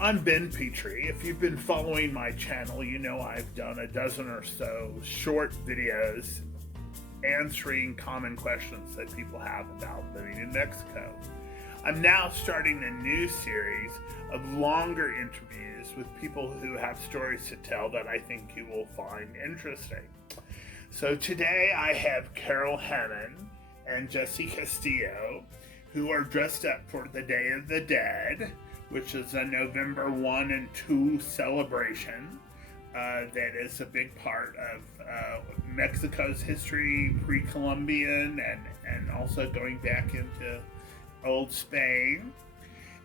I'm Ben Petrie. If you've been following my channel, you know I've done a dozen or so short videos answering common questions that people have about living in Mexico. I'm now starting a new series of longer interviews with people who have stories to tell that I think you will find interesting. So today I have Carol Hannon and Jesse Castillo, who are dressed up for the Day of the Dead, which is a November 1 and 2 celebration that is a big part of Mexico's history, pre-Columbian, and also going back into old Spain.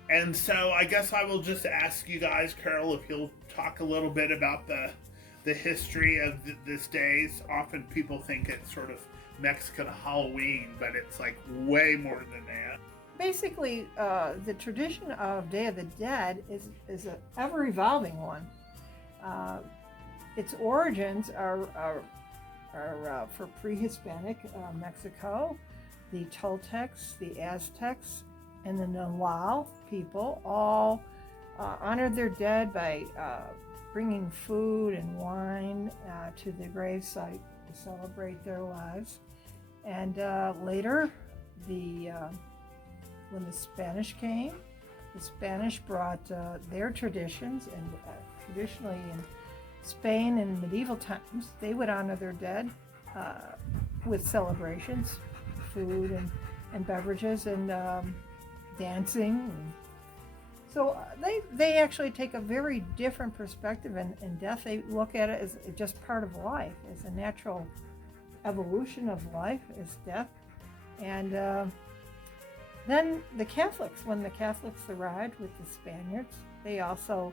And so I guess I will just ask you guys, Carol, if you'll talk a little bit about the history of this day. Often people think it's sort of Mexican Halloween, but it's like way more than that. Basically, the tradition of Day of the Dead is an ever-evolving one. Its origins are for pre-Hispanic Mexico. The Toltecs, the Aztecs, and the Nahuatl people all honored their dead by bringing food and wine to the gravesite to celebrate their lives. And later, when the Spanish came, the Spanish brought their traditions, and traditionally in Spain in medieval times, they would honor their dead with celebrations, food and beverages and dancing. So they actually take a very different perspective in death. They look at it as just part of life, as a natural evolution of life, is death. And then the Catholics, when the Catholics arrived with the Spaniards, they also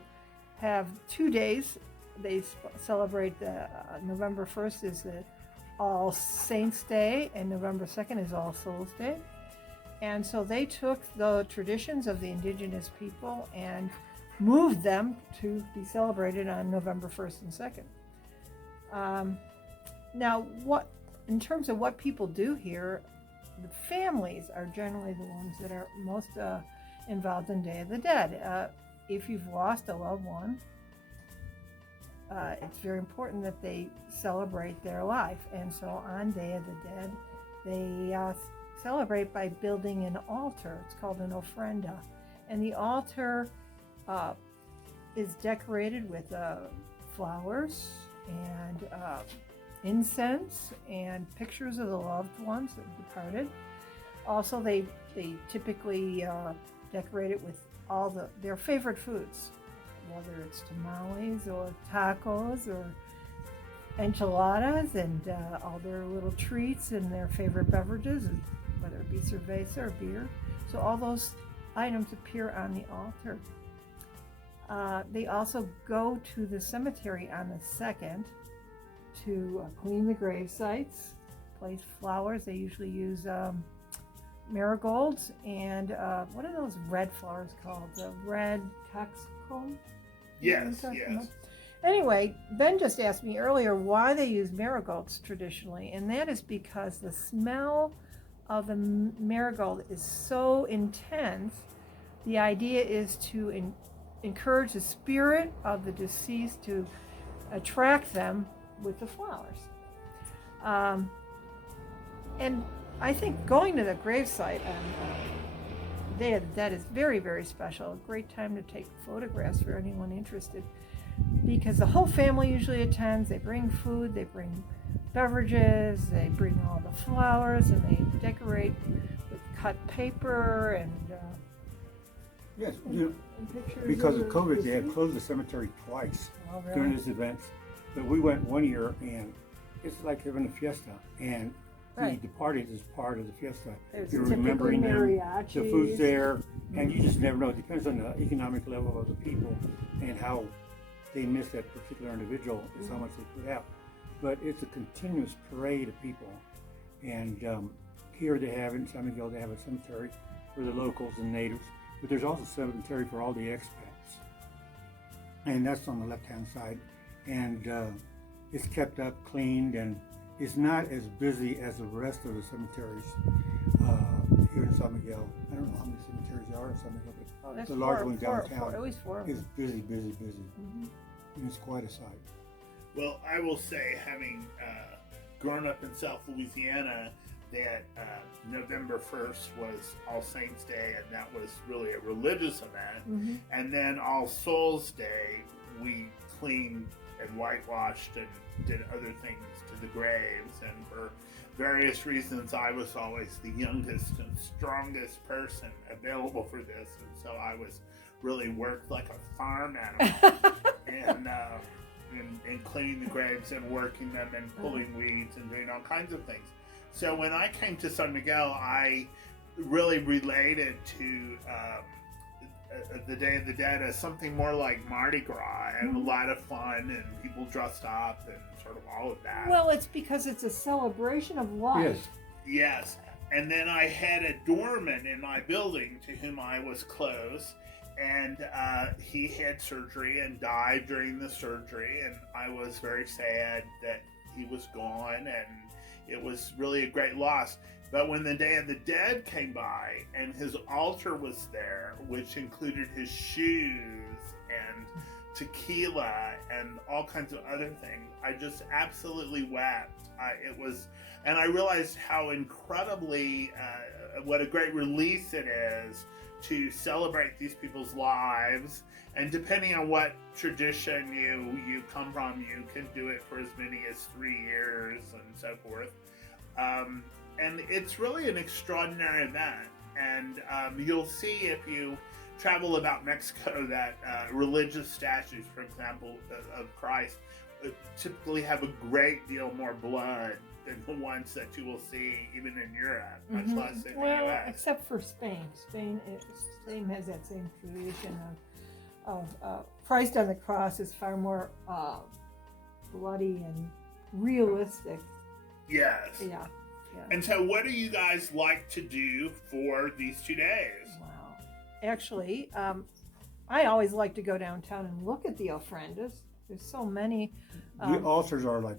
have 2 days. They celebrate November 1st is the All Saints Day, and November 2nd is All Souls Day. And so they took the traditions of the indigenous people and moved them to be celebrated on November 1st and 2nd. Now, in terms of what people do here, the families are generally the ones that are most involved in Day of the Dead. If you've lost a loved one, it's very important that they celebrate their life. And so on Day of the Dead, they celebrate by building an altar. It's called an ofrenda. And the altar is decorated with flowers and incense and pictures of the loved ones that departed. Also, they typically decorate it with all their favorite foods, whether it's tamales or tacos or enchiladas, and all their little treats and their favorite beverages, whether it be cerveza or beer. So all those items appear on the altar. They also go to the cemetery on the 2nd to clean the grave sites, place flowers. They usually use marigolds and what are those red flowers called? The red coxcomb? Yes. Anyway, Ben just asked me earlier why they use marigolds traditionally, and that is because the smell of the marigold is so intense. The idea is to encourage the spirit of the deceased to attract them with the flowers. And I think going to the gravesite on Day of the Dead is very, very special. A great time to take photographs for anyone interested, because the whole family usually attends. They bring food, they bring beverages, they bring all the flowers, and they decorate with cut paper and yes, and pictures. because of COVID, they had closed the cemetery twice during this event. But we went one year, and it's like having a fiesta, and the departed is part of the fiesta. You're remembering them, the food's there, and you just never know. It depends on the economic level of the people and how they miss that particular individual, is how much they put out. But it's a continuous parade of people. And here they have, in San Miguel, they have a cemetery for the locals and natives, but there's also a cemetery for all the expats. And that's on the left-hand side. And it's kept up, cleaned, and it's not as busy as the rest of the cemeteries here in San Miguel. I don't know how many cemeteries there or something. Oh, there's The large four, one four, downtown at least four of is them. busy, busy, busy. Mhm. And it's quite a sight. Well, I will say, having grown up in South Louisiana, that November 1st was All Saints Day, and that was really a religious event. Mhm. And then All Souls Day, we cleaned and whitewashed and did other things to the graves. And for various reasons, I was always the youngest and strongest person available for this. And so I was really worked like a farm animal. and cleaning the graves and working them and pulling weeds and doing all kinds of things. So when I came to San Miguel, I really related to the Day of the Dead as something more like Mardi Gras and a lot of fun and people dressed up and sort of all of that. Well, it's because it's a celebration of life. Yes. And then I had a doorman in my building to whom I was close, and he had surgery and died during the surgery, and I was very sad that he was gone, and it was really a great loss. But when the Day of the Dead came by and his altar was there, which included his shoes and tequila and all kinds of other things, I just absolutely wept. And I realized how incredibly, what a great release it is to celebrate these people's lives. And depending on what tradition you come from, you can do it for as many as 3 years and so forth. And it's really an extraordinary event. And you'll see if you travel about Mexico that religious statues, for example, of Christ, typically have a great deal more blood than the ones that you will see even in Europe, much less in the U.S. Except for Spain. Spain has that same tradition of Christ on the cross is far more bloody and realistic. Yes. Yeah. And so what do you guys like to do for these 2 days? Wow. Actually, I always like to go downtown and look at the ofrendas. There's so many. The altars are like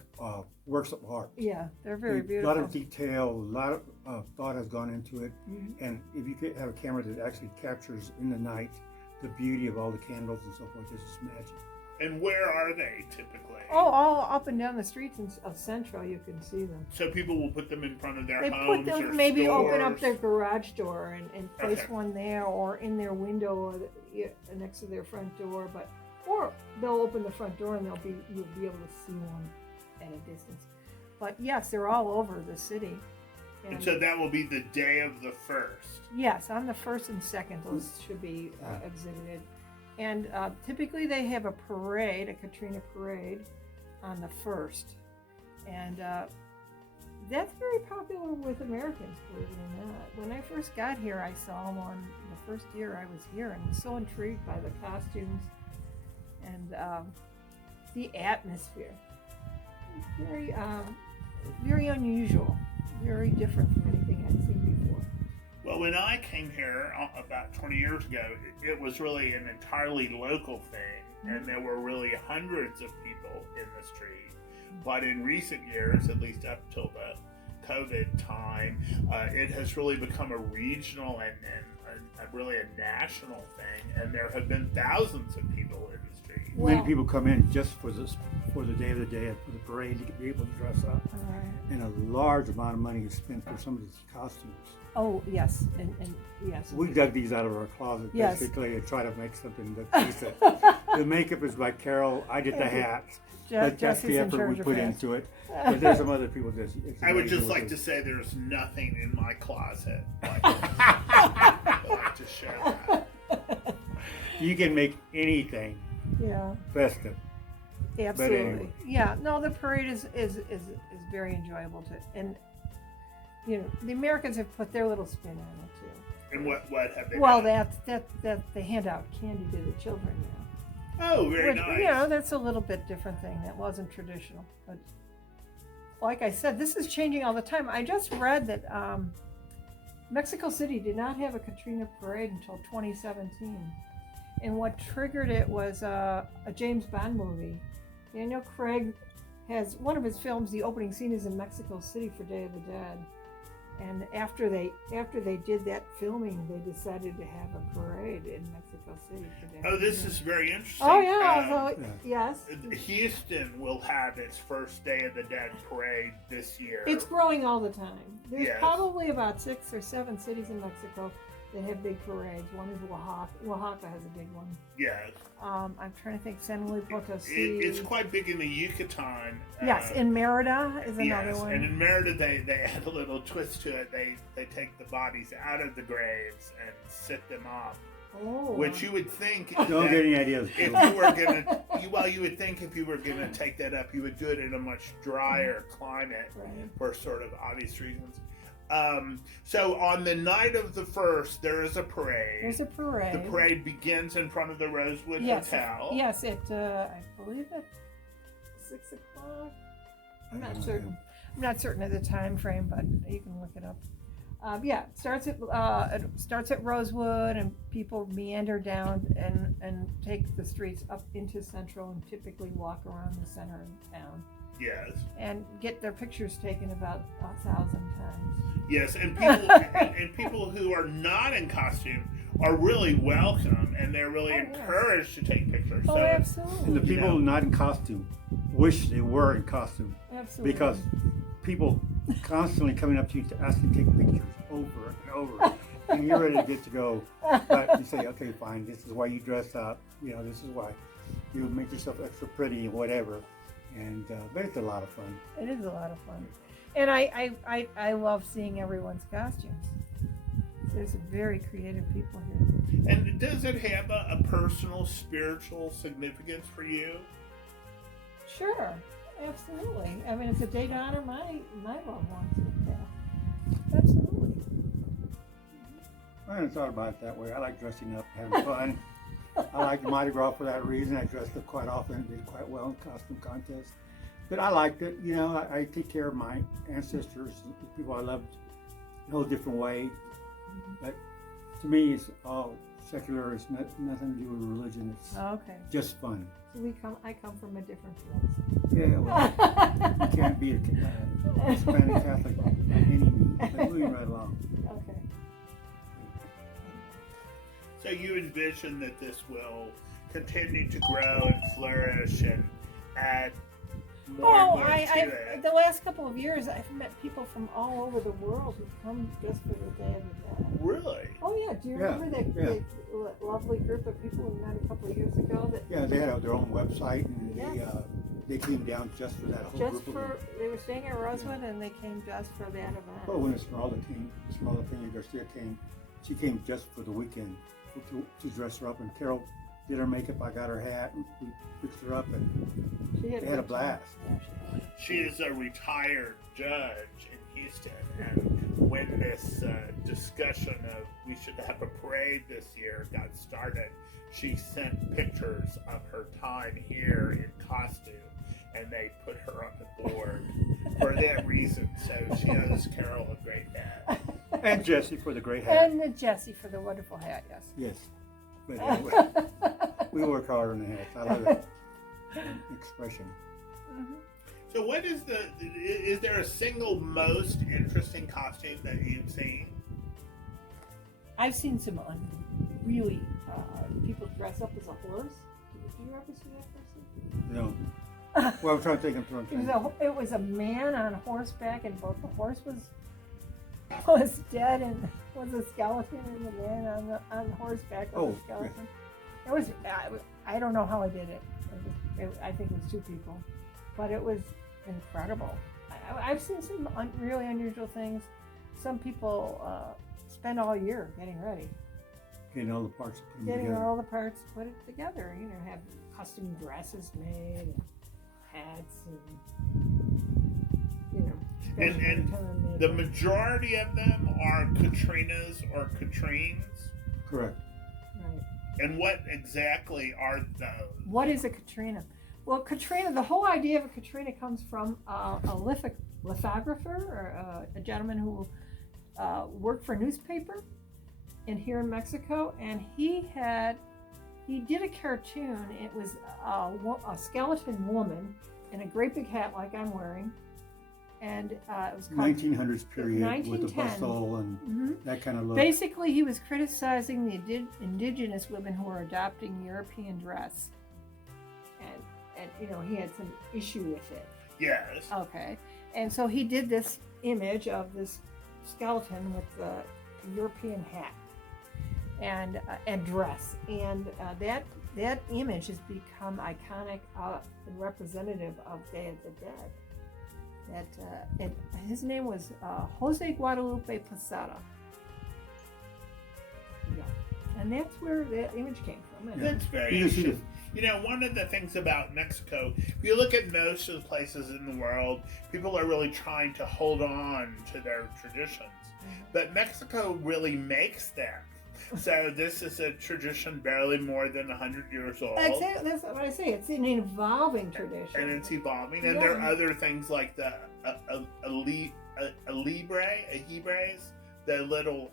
works of art. Yeah, they're very beautiful. A lot of detail, a lot of thought has gone into it. And if you could have a camera that actually captures in the night the beauty of all the candles and so forth, it's just magic. And where are they typically? Oh, all up and down the streets of Central, you can see them. So people will put them in front of their They homes put them, or maybe stores? open up their garage door and place Okay. one there or in their window or next to their front door. Or they'll open the front door and you'll be able to see one at a distance. But yes, they're all over the city. And so that will be the day of the 1st. Yes, on the 1st and 2nd, those should be exhibited. And typically they have a parade, a Katrina parade, on the 1st. And that's very popular with Americans, believe it or not. When I first got here, I saw one the first year I was here and was so intrigued by the costumes and the atmosphere. Very, very unusual, very different from anything I'd seen before. Well, when I came here about 20 years ago, it was really an entirely local thing, and there were really hundreds of people in the street. But in recent years, at least up till the COVID time, it has really become a regional and really a national thing, and there have been thousands of people in the street. Many people come in just for the Day of the Dead, for the parade, to be able to dress up. And a large amount of money is spent for some of these costumes. Oh, yes, and yes. We dug these out of our closet, basically, and try to make something that decent. The makeup is by Carol. I did the hats. That's the effort we put into it. But there's some other people that... I would just like to say there's nothing in my closet like I'd like to share that. You can make anything festive. Absolutely. Anyway. Yeah, no, the parade is very enjoyable and the Americans have put their little spin on it too. And what have they Well, done? that they hand out candy to the children now. Oh, very nice. That's a little bit different thing. That wasn't traditional. But like I said, this is changing all the time. I just read that Mexico City did not have a Katrina parade until 2017. And what triggered it was a James Bond movie. Daniel Craig has one of his films, the opening scene is in Mexico City for Day of the Dead. And after they did that filming, they decided to have a parade in Mexico City for that. Oh, this is very interesting. Oh yeah, yes. Houston will have its first Day of the Dead parade this year. It's growing all the time. There's Yes. probably about 6 or 7 cities in Mexico that have big parades. One is Oaxaca. Oaxaca has a big one. Yes. I'm trying to think. San Luis Potosí. It's quite big in the Yucatan. Yes, in Merida is another one. And in Merida, they add a little twist to it. They take the bodies out of the graves and sit them up. Oh. Which you would think. Don't get any ideas. If you were gonna, you would think if you were gonna take that up, you would do it in a much drier climate for sort of obvious reasons. So on the night of the 1st, there is a parade. There's a parade. The parade begins in front of the Rosewood Hotel. Yes, at I believe at 6 o'clock. I'm not certain. I'm not certain of the time frame, but you can look it up. It starts at Rosewood, and people meander down and take the streets up into Central, and typically walk around the center of town. Yes. And get their pictures taken about 1,000 times. Yes, and people and people who are not in costume are really welcome, and they're really encouraged to take pictures. Oh, so, absolutely. And the people not in costume wish they were in costume. Absolutely. Because people constantly coming up to you to ask you to take pictures over and over. And you're ready to get to go. But you say, okay, fine, this is why you dress up. This is why you make yourself extra pretty and whatever. And but it's a lot of fun. It is a lot of fun. And I love seeing everyone's costumes. There's some very creative people here. And does it have a personal, spiritual significance for you? Sure, absolutely. I mean, it's a day to honor my loved ones. Yeah. Absolutely. I hadn't thought about it that way. I like dressing up, having fun. I like Mardi Gras for that reason. I dressed up quite often, did quite well in costume contests. But I liked it. I take care of my ancestors, the people I loved, in a whole different way. But to me, it's all secular. It's nothing to do with religion. It's just fun. So I come from a different place. Yeah, well, you can't be a Hispanic Catholic by any means. But moving right along. Okay. So you envision that this will continue to grow and flourish and add more and more to it. The last couple of years, I've met people from all over the world who come just for the Day of the Dead. Really? Oh yeah. Do you remember that lovely group of people we met a couple of years ago? They had their own website, and they came down just for that whole group. They were staying at Rosewood, and they came just for that event. Oh, when Esmeralda Peña Garcia came, she came just for the weekend to dress her up, and Carol did her makeup. I got her hat, and we fixed her up, and they had a blast. Yeah, she is a retired judge in Houston, and when this discussion of we should have a parade this year got started, she sent pictures of her time here in costume, and they put her on the board for that reason. So she owes Carol a great hat. And Jesse for the great hat. And Jesse for the wonderful hat, yes. Yes. But anyway, we work hard on the hats. I love that expression. Mm-hmm. So what is is there a single most interesting costume that you've seen? I've seen some really, people dress up as a horse. Did you ever see that person? No. Well, I'm trying to take him through. It was a man on horseback, and both the horse was dead and was a skeleton, and the man on horseback was a skeleton. Yeah. It was. I don't know how I did it. I think it was 2 people, but it was incredible. I've seen some really unusual things. Some people spend all year getting ready. Getting all the parts put it together. Have custom dresses made, and hats, and the majority of them are Katrinas or Katrines? Correct. Right. And what exactly are those? What is a Katrina? Well, Katrina, the whole idea of a Katrina comes from a lithographer, or a gentleman who worked for a newspaper here in Mexico, and he did a cartoon. It was a skeleton woman in a great big hat like I'm wearing, and it was called 1900s period with the 1910. bustle and that kind of look. Basically, he was criticizing the indigenous women who were adopting European dress, and he had some issue with it. Yes. Okay, and so he did this image of this skeleton with the European hat and dress, and that image has become iconic and representative of Day of the Dead. And his name was Jose Guadalupe Posada. Yeah, and that's where that image came from. That's very interesting. One of the things about Mexico, if you look at most of the places in the world, people are really trying to hold on to their traditions. But Mexico really makes them. So this is a tradition barely more than 100 years old. Exactly, that's what I say. It's an evolving tradition. And it's evolving. And there are other things like the Alibres, the little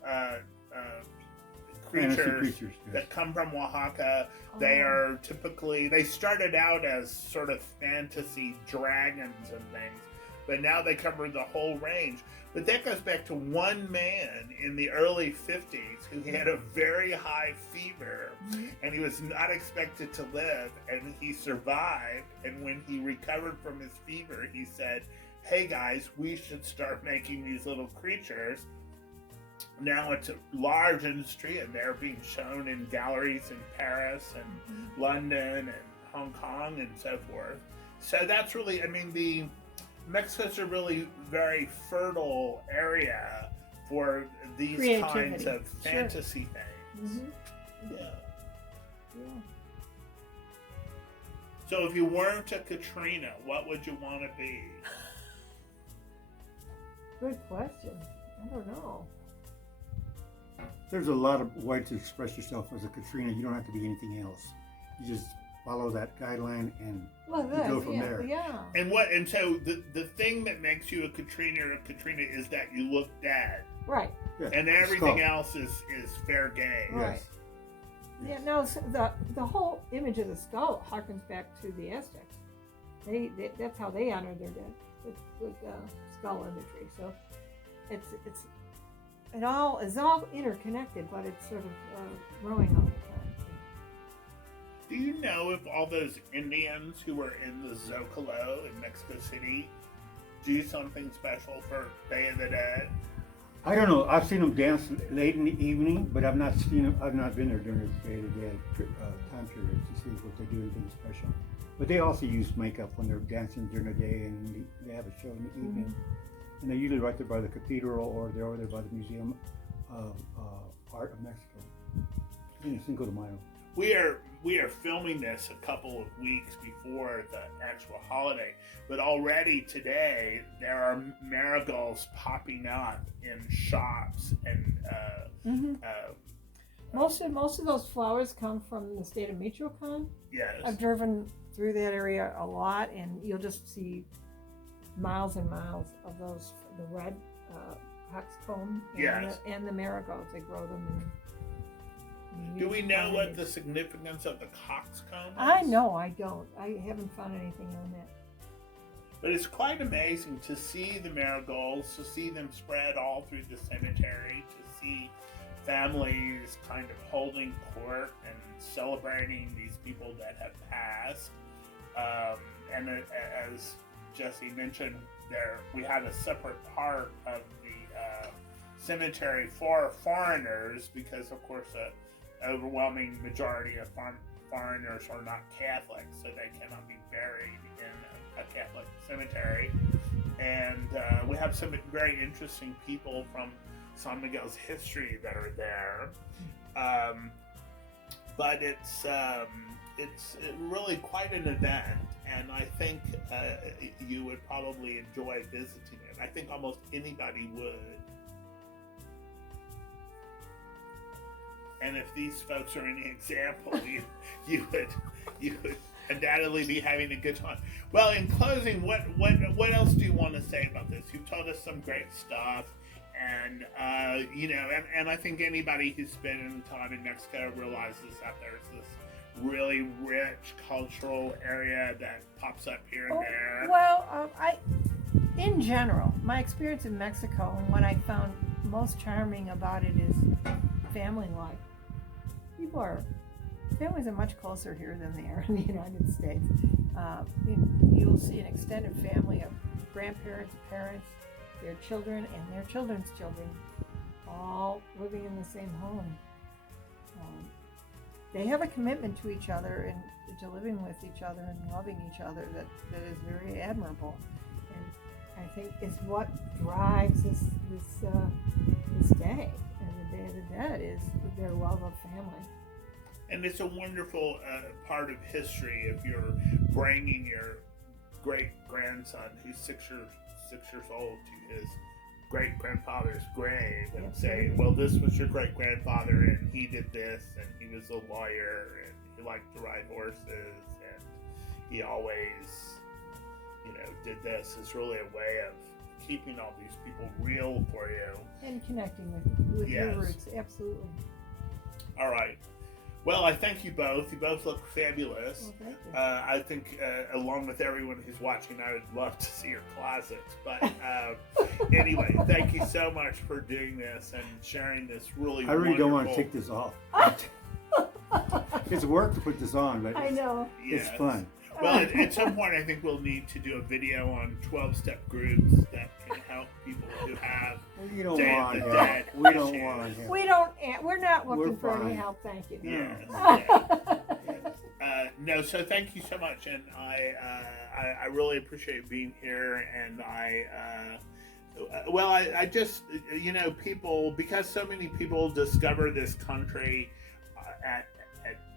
creatures that come from Oaxaca. They are typically, they started out as sort of fantasy dragons and things, but now they cover the whole range. But that goes back to one man in the early 50s who had a very high fever, and he was not expected to live, and he survived. And when he recovered from his fever, he said, "Hey guys, we should start making these little creatures." Now it's a large industry, and they're being shown in galleries in Paris and London and Hong Kong and so forth. So that's really, Mexico's a really very fertile area for these kinds of fantasy things. Yeah. So if you weren't a Katrina, what would you want to be? Good question. I don't know. There's a lot of ways to express yourself as a Katrina. You don't have to be anything else. You just follow that guideline and go from there. Yeah. And so the thing that makes you a Katrina or a Katrina is that you look dead. Right. Yeah. And everything else is fair game. Right. Yes. Yeah. No. So the whole image of the skull harkens back to the Aztecs. They that's how they honor their dead with skull imagery. So it's it all is all interconnected, but it's sort of growing all the time. Do you know if all those Indians who were in the Zocalo in Mexico City do something special for Day of the Dead? I don't know. I've seen them dance late in the evening, but I've not seen them. I've not been there during the Day of the Dead time period to see if they do anything special. But they also use makeup when they're dancing during the day, and they have a show in the evening. And they're usually right there by the cathedral, or they're over there by the Museum of Art of Mexico in Cinco de Mayo. We are filming this a couple of weeks before the actual holiday, but already today there are marigolds popping up in shops, and most of those flowers come from the state of Michoacan. Yes, I've driven through that area a lot, and you'll just see miles and miles of those, the red coxcomb and the marigolds. They grow them in. Do we know what the significance of the coxcomb is? I know, I don't. I haven't found anything on that. But it's quite amazing to see the marigolds, to see them spread all through the cemetery, to see families kind of holding court and celebrating these people that have passed. And as Jesse mentioned, we had a separate part of the cemetery for foreigners because, of course, the overwhelming majority of foreigners are not Catholic, so they cannot be buried in a Catholic cemetery. And we have some very interesting people from San Miguel's history that are there. But it's really quite an event, and I think you would probably enjoy visiting it. I think almost anybody would. And if these folks are any example, you would undoubtedly be having a good time. Well, in closing, what else do you want to say about this? You've told us some great stuff, and and I think anybody who's spent time in Mexico realizes that there's this really rich cultural area that pops up here and there. Well, in general, my experience in Mexico and what I found most charming about it is family life. Families are much closer here than they are in the United States. You'll see an extended family of grandparents, parents, their children, and their children's children, all living in the same home. They have a commitment to each other and to living with each other and loving each other that is very admirable. And I think is what drives this day. And the Day of the Dead is their love of family. And it's a wonderful part of history if you're bringing your great-grandson, who's six years old, to his great-grandfather's grave and say, well, this was your great-grandfather, and he did this, and he was a lawyer, and he liked to ride horses, and he always, did this. It's really a way of keeping all these people real for you. And connecting with your roots, absolutely. All right. Well, I thank you both. You both look fabulous. Well, thank you. I think, along with everyone who's watching, I would love to see your closets. But anyway, thank you so much for doing this and sharing this really I really don't want to wonderful- take this off. It's work to put this on, but I know. it's Yes. fun. Well, at some point, I think we'll need to do a video on 12-step groups that can help people who have You don't Day of want the him. Dead We don't issues. want him. We're not looking We're for any fine. help, thank you. Yes. No, so thank you so much, and I really appreciate being here, and I just, people, because so many people discover this country at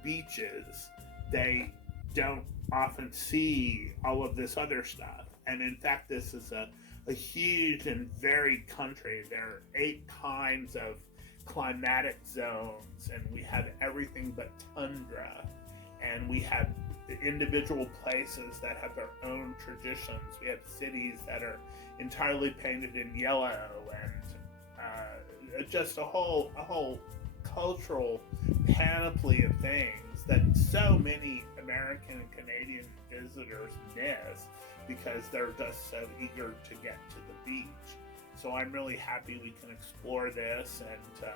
beaches, they don't often see all of this other stuff, and in fact, this is a huge and varied country. There are 8 kinds of climatic zones, and we have everything but tundra, and we have individual places that have their own traditions. We have cities that are entirely painted in yellow, and just a whole cultural panoply of things that so many American and Canadian visitors miss because they're just so eager to get to the beach. So I'm really happy we can explore this, and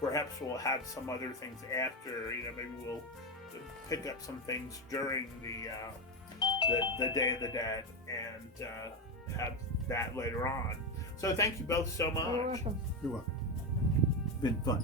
perhaps we'll have some other things after. Maybe we'll pick up some things during the Day of the Dead and have that later on. So thank you both so much. You're welcome. You're welcome. Been fun.